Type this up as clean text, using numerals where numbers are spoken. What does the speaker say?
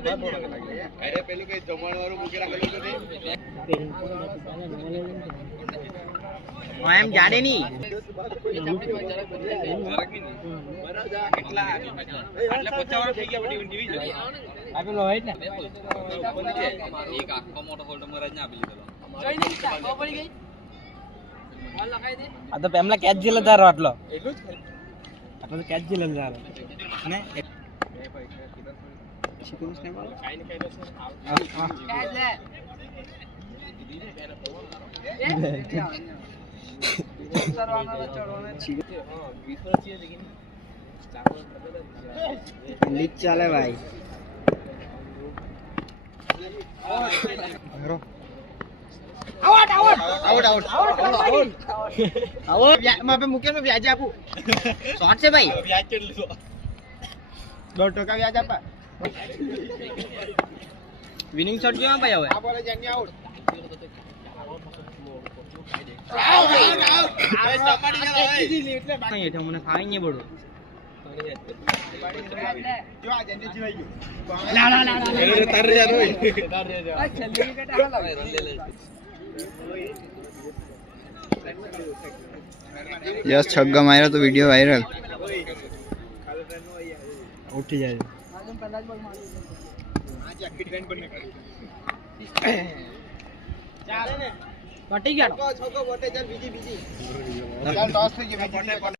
અરે પેલું કઈ જમણ વાળું મૂકી રાખેલું તો એમ જાડે નહીં આ તો પેમલા કેચ જેલો ધારો આટલો આટલો તો કેચ જેલો ધારો ને ચિકન સ્નેપ કેચ લે लीक चाले भाई out out out out out out मैं पे मुकेश में व्याज आपू शॉट से भाई व्याज કેટલું 2% व्याज આપા વિનિંગ શોટ કેવા ભાઈ હવે આ બોલે જન્યા આઉટ મને ખાઈ નહીં બોલો यस छक्का मारा तो वीडियो वायरल उठी जाए बटी गया છોકો બોટે ચાલ બીજી ચાલ ટોસ થઈ ગઈ